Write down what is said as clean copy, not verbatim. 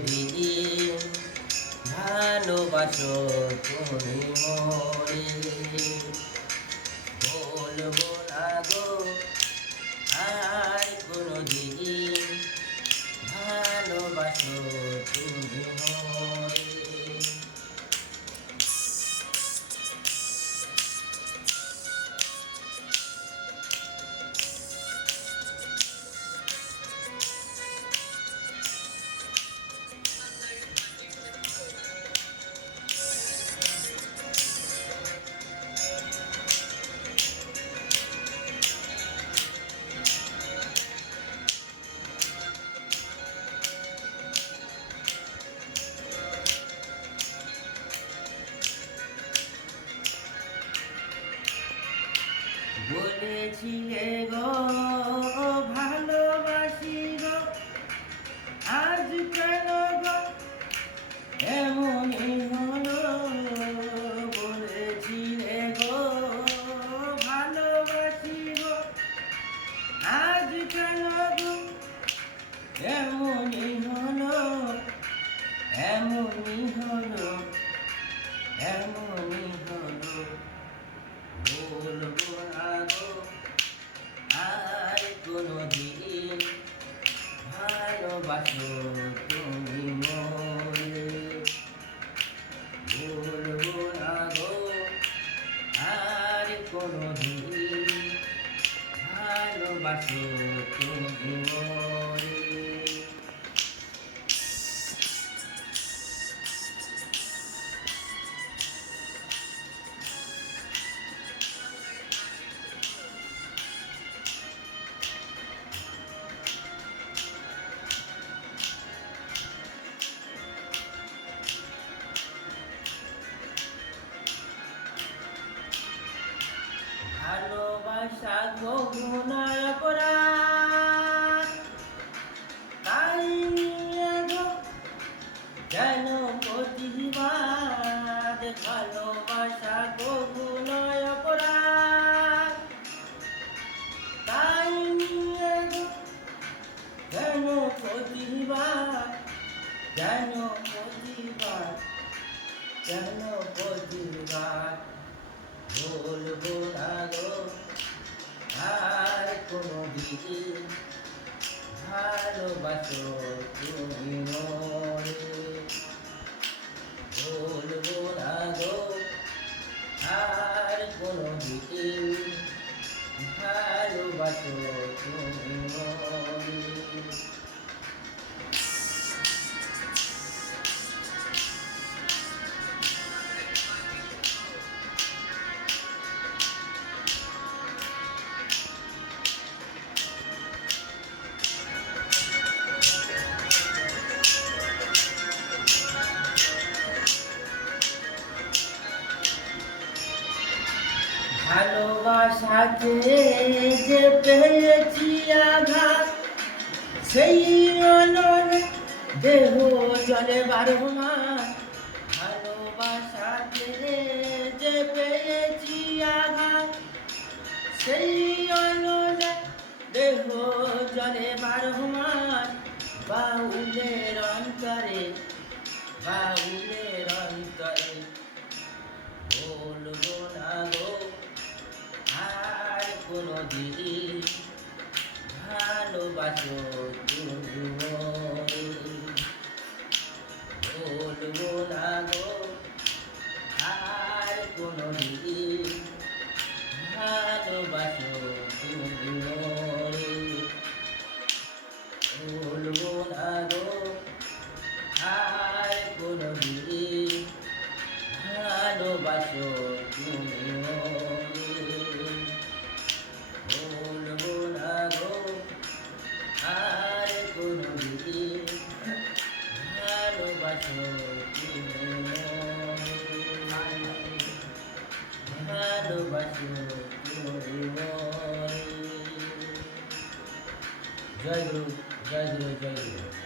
কোনোদিন ভালোবাসো তুমি মোরে, বলবো না গো আর কোনোদিন ভালোবাসো তুমি মোরে। বলেছিলে গো ভালোবাসি গো, আজ কেন গো এমনই হলো। বলেছিলে গো ভালোবাসি গো, আজ কেন গো এমনই হলো, এমনই হলো, এমনই হলো। বলবো না গো আর কোনোদিন ভালোবাসো তুমি মোরে, বলবো না গো আর কোনোদিন ভালোবাসো তুমি মোরে। ভালোবাসা গহনার অপরাধ, তাই নিয়ে গো যেন প্রতিবাদ। ভালোবাসা গহনার অপরাধ, তাই নিয়ে গো যেন প্রতিবাদ, যেন প্রতিবাদ, যেন প্রতিবাদ। বলবো না গো আর কোনোদিন ভালোবাসো তুমি মোরে, বলবো না গো আর কোনোদিন ভালোবাসো তুমি মোরে। ভালোবাসাতে যে পেয়েছি আঘাত, সেই অনলে দেহ জলে বারো মাস। ভালোবাসাতে যে পেয়েছি আঘাত, সেই অনলে দেহ জলে বারো মাস। বাউলের অন্তরে, বাউলের অন্তরে বলবো না গো আর কোনোদিন ভালোবাসো তুমি মোরে, বলবো না গো আর কোনোদিন ভালোবাসো তুমি মোরে, বলবো না গো আর কোনোদিন ভালোবাসো তুমি মোরে, বলবো না গো আর কোনোদিন ভালোবাসো তুমি মোরে, ভালোবাসো তুমি মোরে। জয় গুরু, জয় গুরু, জয় গুরু।